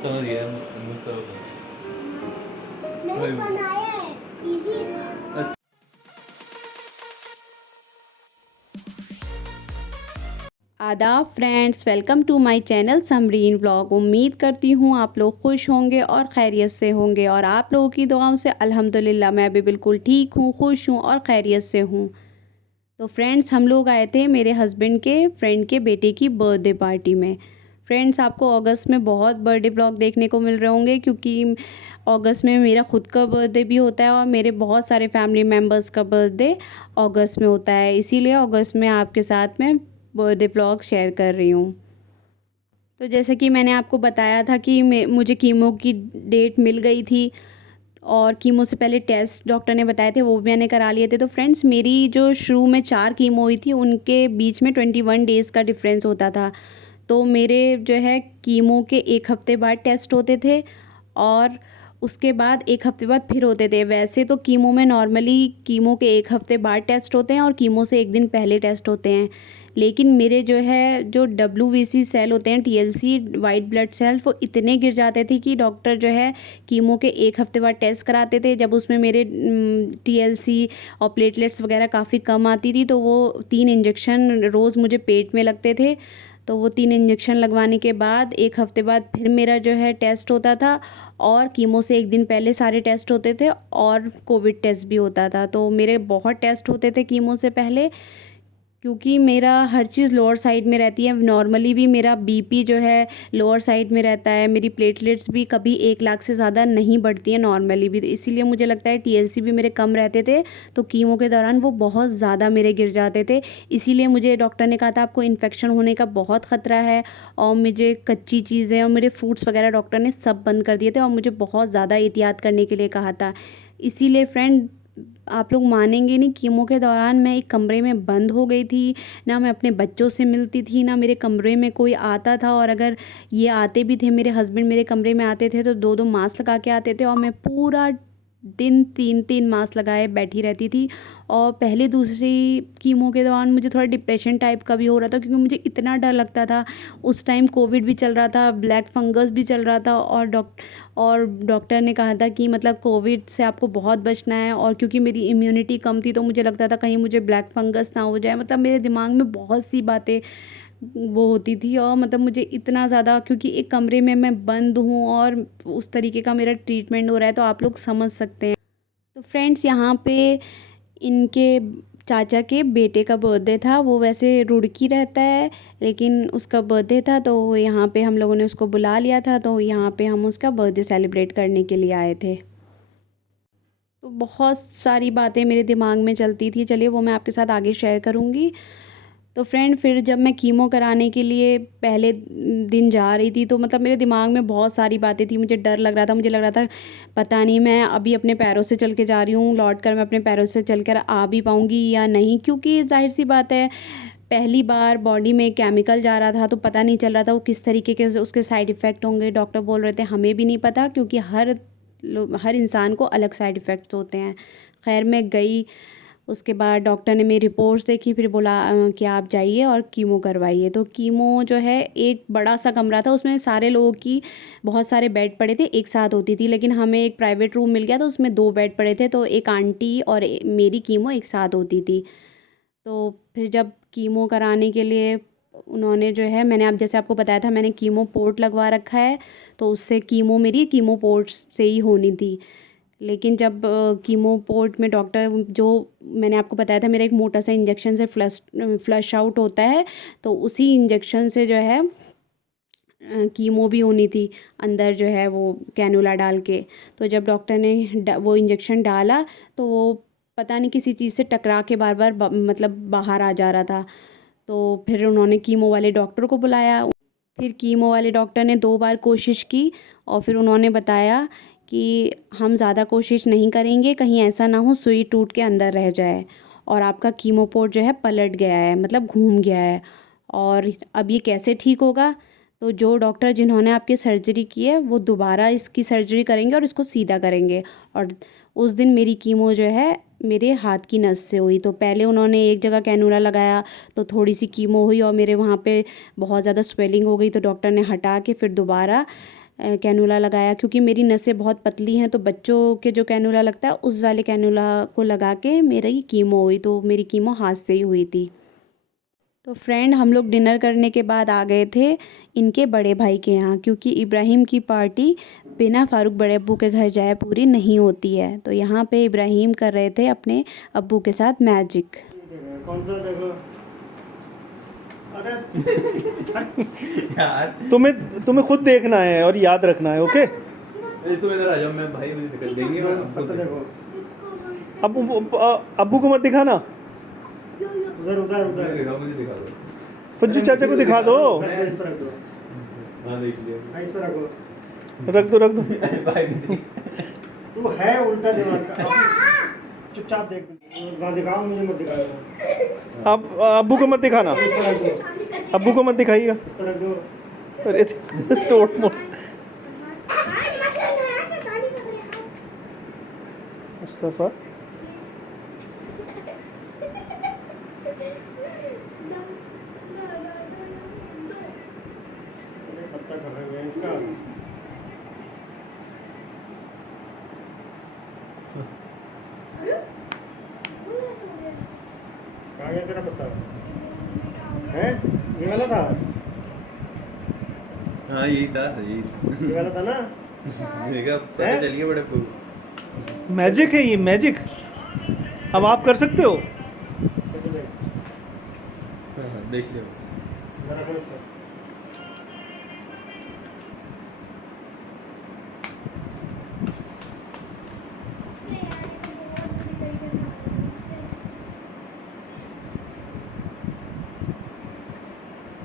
समझ गया मतलब। मैंने बनाया है, इजी था। अच्छा। आदाब friends, welcome to my channel Samreen vlog. उम्मीद करती हूँ आप लोग खुश होंगे और खैरियत से होंगे, और आप लोगों की दुआओं से अल्हम्दुलिल्लाह मैं भी बिल्कुल ठीक हूँ, खुश हूँ और खैरियत से हूँ। तो फ्रेंड्स, हम लोग आए थे मेरे हस्बैंड के फ्रेंड के बेटे की बर्थडे पार्टी में। फ्रेंड्स, आपको अगस्त में बहुत बर्थडे ब्लॉग देखने को मिल रहे होंगे, क्योंकि अगस्त में मेरा खुद का बर्थडे भी होता है और मेरे बहुत सारे फैमिली मेम्बर्स का बर्थडे अगस्त में होता है। इसीलिए अगस्त में आपके साथ में बर्थडे व्लॉग शेयर कर रही हूँ। तो जैसे कि मैंने आपको बताया था कि मुझे कीमो की डेट मिल गई थी, और कीमो से पहले टेस्ट डॉक्टर ने बताए थे, वो भी मैंने करा लिए थे। तो फ्रेंड्स, मेरी जो शुरू में 4 कीमो हुई थी, उनके बीच में 21 डेज़ का डिफरेंस होता था। तो मेरे जो है कीमो के 1 हफ़्ते बाद टेस्ट होते थे, और उसके बाद 1 हफ़्ते बाद फिर होते थे। वैसे तो कीमो में नॉर्मली कीमो के 1 हफ़्ते बाद टेस्ट होते हैं और कीमो से 1 दिन पहले टेस्ट होते हैं। लेकिन मेरे जो WBC सेल होते हैं, TLC वाइट ब्लड सेल्स, वो इतने गिर जाते थे कि डॉक्टर जो है कीमो के 1 हफ़्ते बाद टेस्ट कराते थे। जब उसमें मेरे TLC और प्लेटलेट्स वगैरह काफ़ी कम आती थी, तो वो 3 इंजेक्शन रोज़ मुझे पेट में लगते थे। तो वो 3 इंजेक्शन लगवाने के बाद 1 हफ़्ते बाद फिर मेरा जो है टेस्ट होता था, और कीमो से 1 दिन पहले सारे टेस्ट होते थे, और कोविड टेस्ट भी होता था। तो मेरे बहुत टेस्ट होते थे कीमो से पहले, क्योंकि मेरा हर चीज़ लोअर साइड में रहती है। नॉर्मली भी मेरा BP जो है लोअर साइड में रहता है। मेरी प्लेटलेट्स भी कभी 1 लाख से ज़्यादा नहीं बढ़ती हैं नॉर्मली भी, तो इसीलिए मुझे लगता है TLC भी मेरे कम रहते थे। तो कीमो के दौरान वो बहुत ज़्यादा मेरे गिर जाते थे। इसीलिए मुझे डॉक्टर ने कहा था आपको इन्फेक्शन होने का बहुत ख़तरा है, और मुझे कच्ची चीज़ें और मेरे फ्रूट्स वगैरह डॉक्टर ने सब बंद कर दिए थे, और मुझे बहुत ज़्यादा एहतियात करने के लिए कहा था। इसीलिए फ्रेंड, आप लोग मानेंगे नहीं, कीमो के दौरान मैं एक कमरे में बंद हो गई थी। ना मैं अपने बच्चों से मिलती थी, ना मेरे कमरे में कोई आता था, और अगर ये आते भी थे, मेरे हस्बैंड मेरे कमरे में आते थे, तो 2-2 मास्क लगा के आते थे, और मैं पूरा दिन 3-3 मास्क लगाए बैठी रहती थी। और पहले दूसरी कीमो के दौरान मुझे थोड़ा डिप्रेशन टाइप का भी हो रहा था, क्योंकि मुझे इतना डर लगता था। उस टाइम कोविड भी चल रहा था, ब्लैक फंगस भी चल रहा था, और डॉक्टर ने कहा था कि मतलब कोविड से आपको बहुत बचना है। और क्योंकि मेरी इम्यूनिटी कम थी, तो मुझे लगता था कहीं मुझे ब्लैक फंगस ना हो जाए। मतलब मेरे दिमाग में बहुत सी बातें वो होती थी, और मतलब मुझे इतना ज़्यादा, क्योंकि एक कमरे में मैं बंद हूँ और उस तरीके का मेरा ट्रीटमेंट हो रहा है, तो आप लोग समझ सकते हैं। तो फ्रेंड्स, यहाँ पे इनके चाचा के बेटे का बर्थडे था। वो वैसे रुड़की रहता है, लेकिन उसका बर्थडे था, तो यहाँ पे हम लोगों ने उसको बुला लिया था। तो यहाँ पे हम उसका बर्थडे सेलिब्रेट करने के लिए आए थे। तो बहुत सारी बातें मेरे दिमाग में चलती थी, चलिए वो मैं आपके साथ आगे शेयर करूँगी। तो फ्रेंड, फिर जब मैं कीमो कराने के लिए पहले दिन जा रही थी, तो मतलब मेरे दिमाग में बहुत सारी बातें थी। मुझे डर लग रहा था, मुझे लग रहा था पता नहीं मैं अभी अपने पैरों से चल के जा रही हूँ, लौट कर मैं अपने पैरों से चल कर आ भी पाऊँगी या नहीं, क्योंकि जाहिर सी बात है, पहली बार बॉडी में केमिकल जा रहा था, तो पता नहीं चल रहा था वो किस तरीके के उसके साइड इफ़ेक्ट होंगे। डॉक्टर बोल रहे थे हमें भी नहीं पता, क्योंकि हर इंसान को अलग साइड इफ़ेक्ट्स होते हैं। खैर, मैं गई, उसके बाद डॉक्टर ने मेरी रिपोर्ट्स देखी, फिर बोला कि आप जाइए और कीमो करवाइए। तो कीमो जो है, एक बड़ा सा कमरा था, उसमें सारे लोगों की बहुत सारे बेड पड़े थे, एक साथ होती थी। लेकिन हमें एक प्राइवेट रूम मिल गया, तो उसमें 2 बेड पड़े थे, तो एक आंटी और मेरी कीमो एक साथ होती थी। तो फिर जब कीमो कराने के लिए उन्होंने जो है, मैंने आप जैसे आपको बताया था, मैंने कीमो पोर्ट लगवा रखा है, तो उससे कीमो मेरी कीमो पोर्ट से ही होनी थी। लेकिन जब कीमो पोर्ट में डॉक्टर, जो मैंने आपको बताया था, मेरा एक मोटा सा इंजेक्शन से फ्लश आउट होता है, तो उसी इंजेक्शन से जो है कीमो भी होनी थी अंदर, जो है वो कैनुला डाल के। तो जब डॉक्टर ने वो इंजेक्शन डाला, तो वो पता नहीं किसी चीज़ से टकरा के बार बार मतलब बाहर आ जा रहा था। तो फिर उन्होंने कीमो वाले डॉक्टर को बुलाया। फिर कीमो वाले डॉक्टर ने 2 बार कोशिश की, और फिर उन्होंने बताया कि हम ज़्यादा कोशिश नहीं करेंगे, कहीं ऐसा ना हो सुई टूट के अंदर रह जाए, और आपका कीमो पोर्ट जो है पलट गया है, मतलब घूम गया है, और अब ये कैसे ठीक होगा। तो जो डॉक्टर जिन्होंने आपकी सर्जरी की है, वो दोबारा इसकी सर्जरी करेंगे और इसको सीधा करेंगे। और उस दिन मेरी कीमो जो है मेरे हाथ की नस से हुई। तो पहले उन्होंने एक जगह कैनुला लगाया, तो थोड़ी सी कीमो हुई और मेरे वहाँ पे बहुत ज़्यादा स्वेलिंग हो गई, तो डॉक्टर ने हटा के फिर दोबारा कैनुला लगाया, क्योंकि मेरी नसें बहुत पतली हैं तो बच्चों के जो कैनुला लगता है उस वाले कैनुला को लगा के मेरी कीमो हुई। तो मेरी कीमो हाथ से ही हुई थी। तो फ्रेंड, हम लोग डिनर करने के बाद आ गए थे इनके बड़े भाई के यहाँ, क्योंकि इब्राहिम की पार्टी बिना फारूक बड़े अब्बू के घर जाए पूरी नहीं होती है। तो यहाँ पे इब्राहिम कर रहे थे अपने अब्बू के साथ मैजिक। कौन सा देखो? अरे यार तुम्हें खुद देखना है और याद रखना है, ओके? तू इधर आ जाओ, मैं भाई मुझे दिखा देंगे। देखो, अब्बू को मत दिखाना, उधर उधर उधर दिखाओ, मुझे दिखा दो। फुज्जी चाचा को दिखा दो। इस पर रख दो। हाँ देख लिया। इस पर रख दो। भाई तू है उल्टा दिमाग का, चुपचाप देख। ना दिखाओ, मुझे मत दिखाओ। अब अब्बू को मत दिखाना, अब्बू को मत दिखाइएगा। अरे तोड़ मोड़। मुस्तफा पत्ता कर रहे हैं इसका। कहाँ गया तेरा पत्ता? है ये वाला था? हाँ यही था, यही ये वाला था ना? देखा, पता चल गया बड़े पप्पू। मैजिक है ये, मैजिक। अब आप कर सकते हो। देख लियो।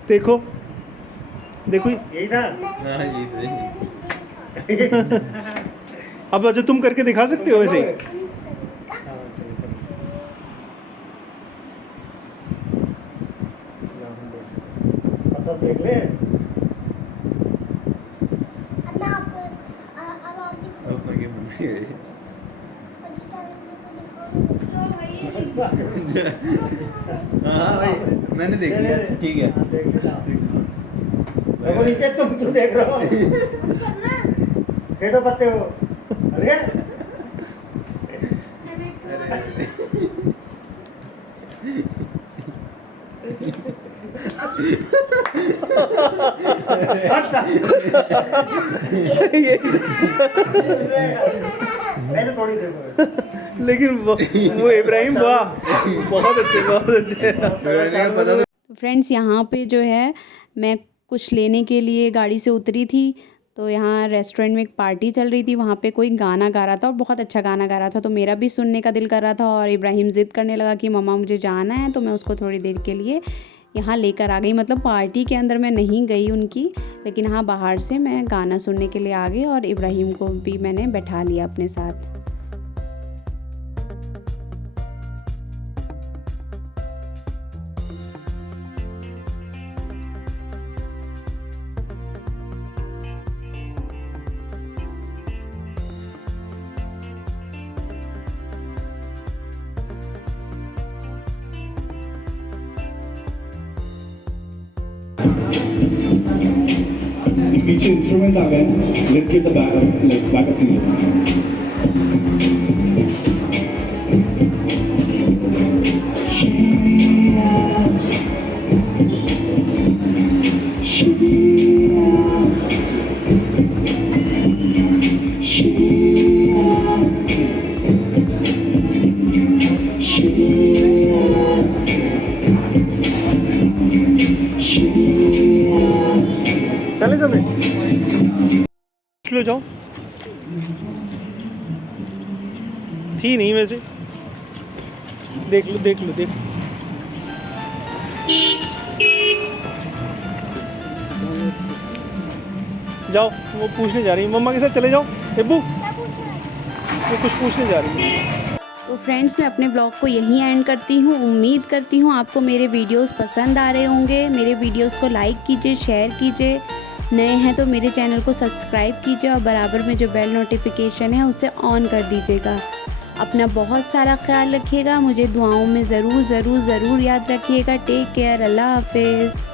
देखो देखो, यही था। हाँ यही था। अब अच्छा तुम करके दिखा सकते हो ऐसे ही। पता देख ले। हाँ भाई मैंने देख लिया, ठीक है। देखो नीचे, तुम क्यों देख रहे हो? फेटो पत्ते हो। अरे थोड़ी देखो। लेकिन वो इब्राहिम, वाह बहुत अच्छे, बहुत अच्छे। पता था। तो फ्रेंड्स, यहाँ पे जो है मैं कुछ लेने के लिए गाड़ी से उतरी थी, तो यहाँ रेस्टोरेंट में एक पार्टी चल रही थी। वहाँ पे कोई गाना गा रहा था और बहुत अच्छा गाना गा रहा था, तो मेरा भी सुनने का दिल कर रहा था। और इब्राहिम ज़िद करने लगा कि मम्मा मुझे जाना है, तो मैं उसको थोड़ी देर के लिए यहाँ लेकर आ गई। मतलब पार्टी के अंदर मैं नहीं गई उनकी, लेकिन हाँ बाहर से मैं गाना सुनने के लिए आ गई और इब्राहिम को भी मैंने बैठा लिया अपने साथ। पीछे इंस्ट्रूमेंट आ गए, let's get the backup singer. चले चले लो, जाओ। थी नहीं वैसे, देख लो देख लो देख लो। जाओ, वो पूछने जा रही है, मम्मा के साथ चले जाओ। एब्बू वो कुछ पूछने जा रही है। तो फ्रेंड्स, मैं अपने ब्लॉग को यहीं एंड करती हूँ। उम्मीद करती हूँ आपको मेरे वीडियोस पसंद आ रहे होंगे। मेरे वीडियोस को लाइक कीजिए, शेयर कीजिए। नए हैं तो मेरे चैनल को सब्सक्राइब कीजिए और बराबर में जो बेल नोटिफिकेशन है उसे ऑन कर दीजिएगा। अपना बहुत सारा ख्याल रखिएगा, मुझे दुआओं में ज़रूर ज़रूर ज़रूर याद रखिएगा। टेक केयर, अल्लाह हाफिज़।